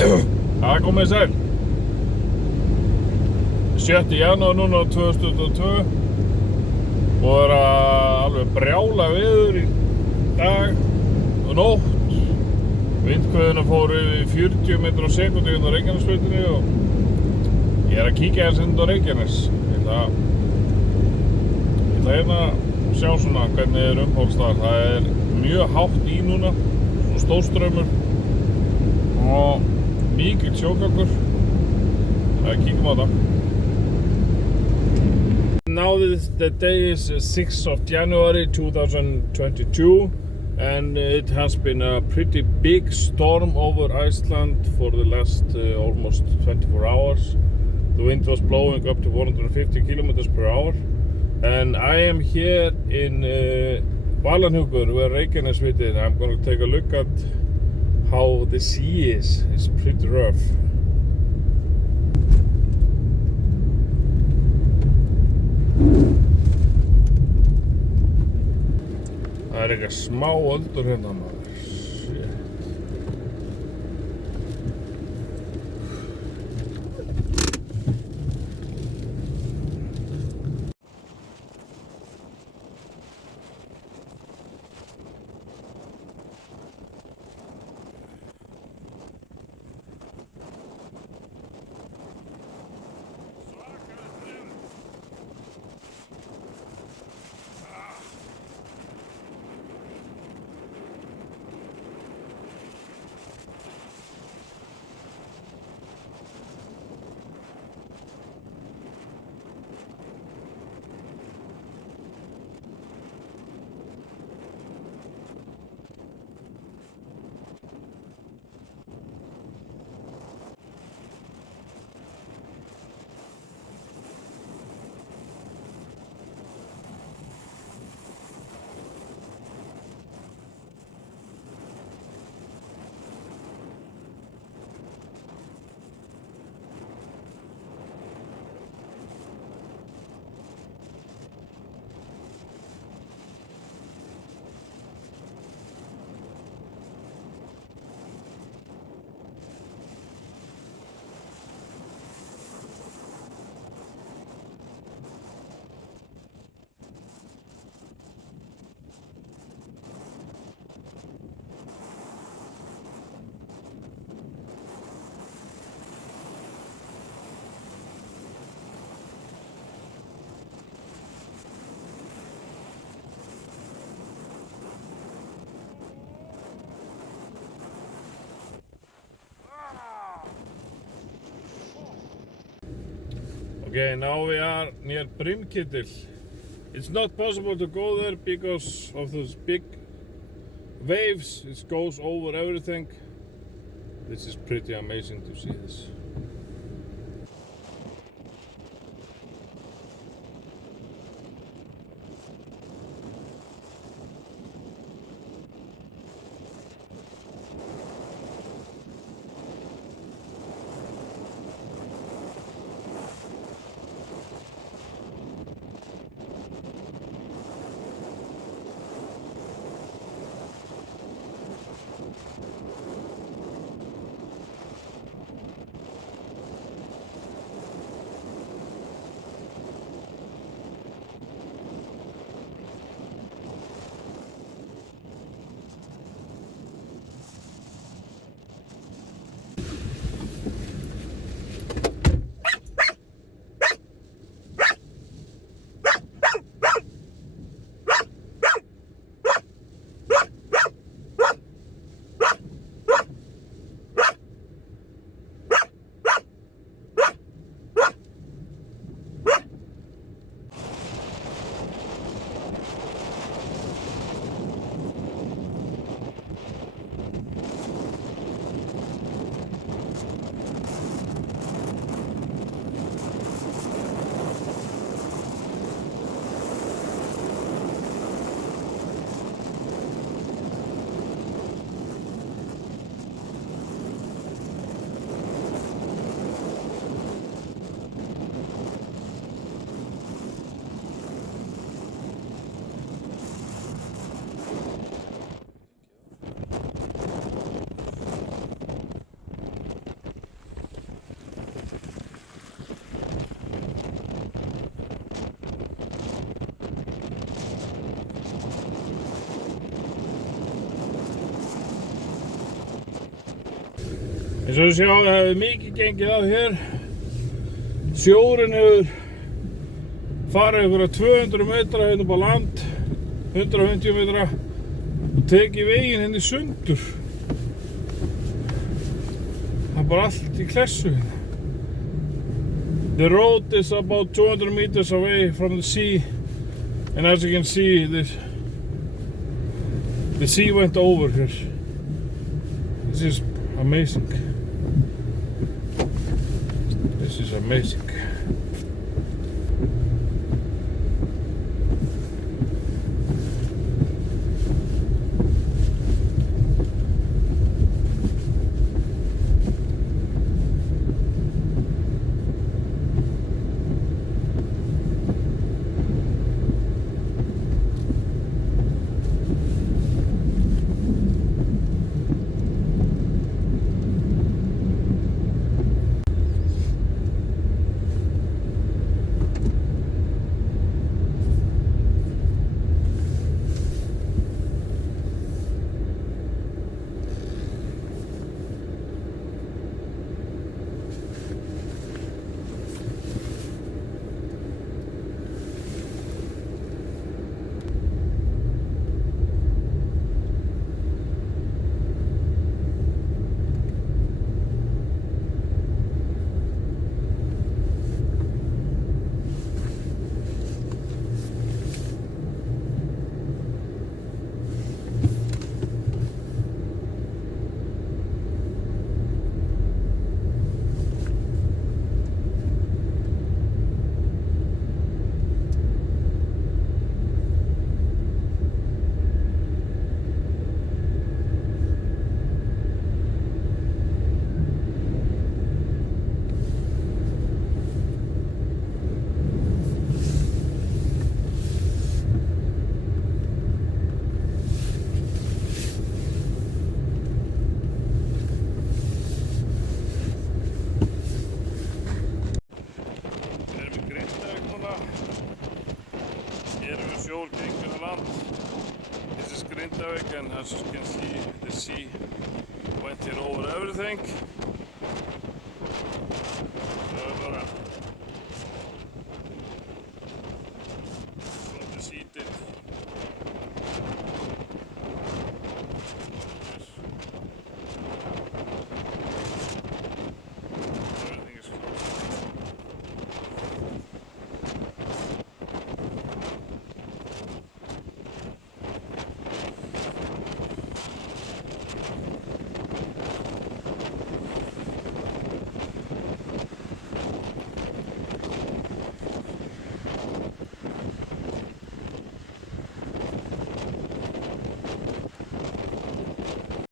Það komið sæl. 7. janúar núna 2022 og það alveg brjála veður í dag og nótt. Vindhviðuna fór yfir 40 metrar á sekúndu hérna á Reykjanesbrautinni og ég að kíkja hérna inn á Reykjanes. Ég ætla hérna að sjá svona hvernig umhólsstaðar. Það mjög hátt í núna, svona stórstraumur og mikill sjógangur. Kíkjum á það. Now the day is 6th of January 2022 and it has been a pretty big storm over Iceland for the last almost 24 hours. The wind was blowing up to 150 kilometers per hour and I am here in Valanhugur where Reykjanesvit is. I'm going to take a look at how the sea is. It's pretty rough. Það eitthvað smá öldur hérna maður. Shit. Okay, now we are near Brimkittil. It's not possible to go there because of those big waves. It goes over everything. This is pretty amazing to see this. Eins og við sjá, það hefur mikið gengið á hér. Sjórinn hefur farið einhverja 200 metra hérna upp á land, 150 metra og tekið veginn henni sundur. Það bara allt í klessu hérna. The road is about 200 meters away from the sea, and as you can see, the sea went over here. This is amazing. This is amazing. This is Grindavík, and as you can see, the sea went here over everything.